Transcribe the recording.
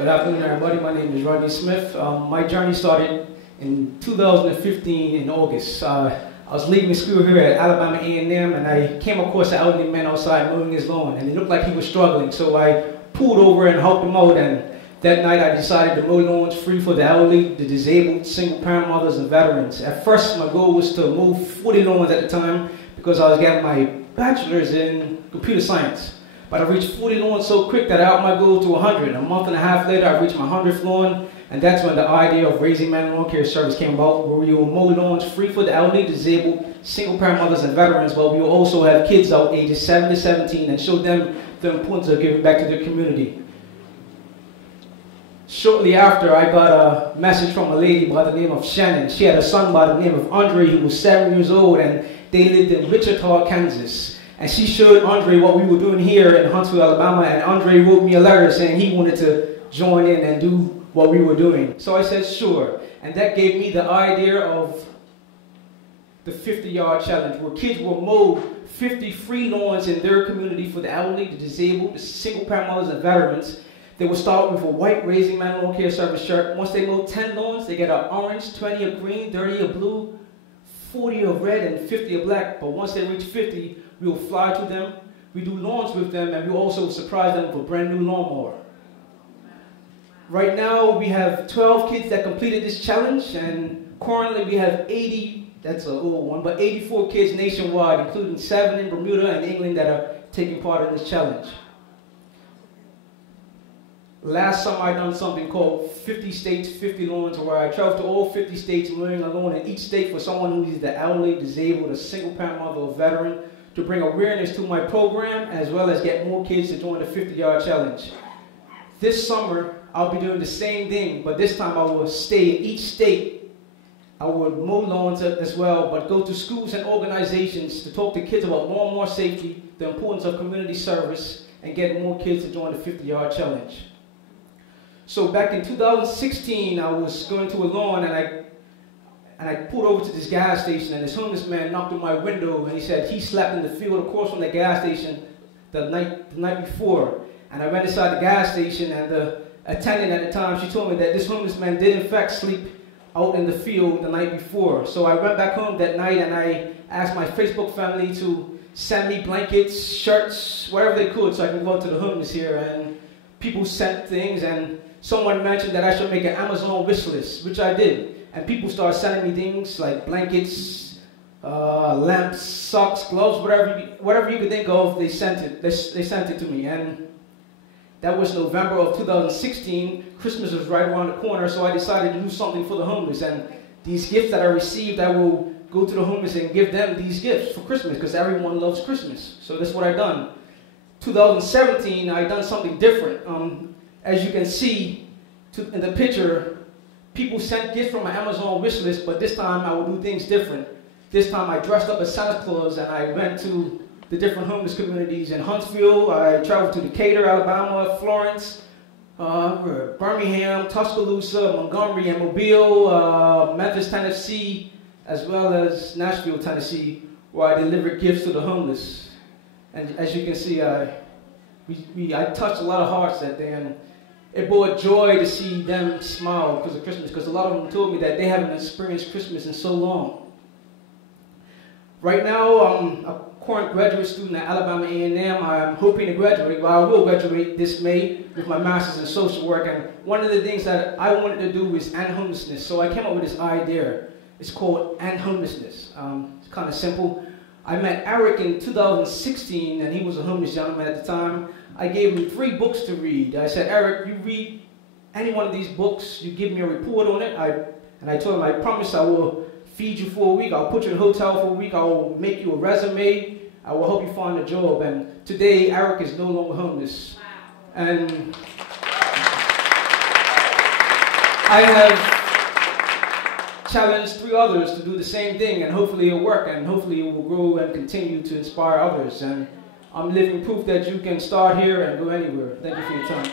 Good afternoon, everybody. My name is Rodney Smith. My journey started in 2015 in August. I was leaving school here at Alabama A&M, and I came across an elderly man outside mowing his lawn, and it looked like he was struggling. So I pulled over and helped him out, and that night I decided to mow lawns free for the elderly, the disabled, single-parent mothers, and veterans. At first, my goal was to mow 40 lawns at the time because I was getting my bachelor's in computer science. But I reached 40 lawns so quick that I upped my goal to 100. A month and a half later, I reached my 100th lawn, and that's when the idea of Raising Man Lawn Care Service came about, where we will mow lawns free for the elderly, disabled, single-parent mothers, and veterans, but we will also have kids out ages 7 to 17 and show them the importance of giving back to their community. Shortly after, I got a message from a lady by the name of Shannon. She had a son by the name of Andre, who was 7 years old, and they lived in Wichita, Kansas. And she showed Andre what we were doing here in Huntsville, Alabama, and Andre wrote me a letter saying he wanted to join in and do what we were doing. So I said, sure. And that gave me the idea of the 50-yard challenge, where kids will mow 50 free lawns in their community for the elderly, the disabled, the single-parent mothers, and veterans. They will start with a white Raising Man Lawn Care Service shirt. Once they mow 10 lawns, they get an orange, 20 of green, 30 of blue, 40 of red, and 50 of black. But once they reach 50, we will fly to them, we do lawns with them, and we also surprise them with a brand new lawnmower. Right now, we have 12 kids that completed this challenge, and currently we have 80, that's an old one, but 84 kids nationwide, including 7 in Bermuda and England that are taking part in this challenge. Last summer, I done something called 50 States, 50 Lawns, where I traveled to all 50 states, mowing a lawn in each state for someone who is the elderly, disabled, a single-parent mother, or veteran, to bring awareness to my program, as well as get more kids to join the 50-yard challenge. This summer, I'll be doing the same thing, but this time I will stay in each state. I will mow lawns as well, but go to schools and organizations to talk to kids about lawnmower safety, the importance of community service, and get more kids to join the 50-yard challenge. So back in 2016, I was going to a lawn, and I pulled over to this gas station, and this homeless man knocked on my window, and he said he slept in the field across from the gas station the night before. And I went inside the gas station, and the attendant at the time, she told me that this homeless man did in fact sleep out in the field the night before. So I went back home that night, and I asked my Facebook family to send me blankets, shirts, whatever they could, so I can go out to the homeless here. And people sent things, and someone mentioned that I should make an Amazon wish list, which I did. And people started sending me things like blankets, lamps, socks, gloves, whatever you could think of, they sent it. They sent it to me. And that was November of 2016. Christmas was right around the corner, so I decided to do something for the homeless. And these gifts that I received, I will go to the homeless and give them these gifts for Christmas, because everyone loves Christmas. So that's what I done. 2017, I done something different. As you can see in the picture, people sent gifts from my Amazon wish list, but this time I will do things different. This time I dressed up as Santa Claus, and I went to the different homeless communities in Huntsville. I traveled to Decatur, Alabama, Florence, Birmingham, Tuscaloosa, Montgomery, and Mobile, Memphis, Tennessee, as well as Nashville, Tennessee, where I delivered gifts to the homeless. And as you can see, I touched a lot of hearts that day, and it brought joy to see them smile because of Christmas, because a lot of them told me that they haven't experienced Christmas in so long. Right now, I'm a current graduate student at Alabama A&M. I'm hoping to graduate, well, I will graduate this May with my master's in social work, and one of the things that I wanted to do is end homelessness, so I came up with this idea. It's called End Homelessness. It's kind of simple. I met Eric in 2016, and he was a homeless gentleman at the time. I gave him 3 books to read. I said, Eric, you read any one of these books, you give me a report on it. And I told him, I promise I will feed you for a week. I'll put you in a hotel for a week. I will make you a resume. I will help you find a job. And today, Eric is no longer homeless. Wow. And I have challenged 3 others to do the same thing, and hopefully it'll work, and hopefully it will grow and continue to inspire others. And I'm living proof that you can start here and go anywhere. Thank you for your time.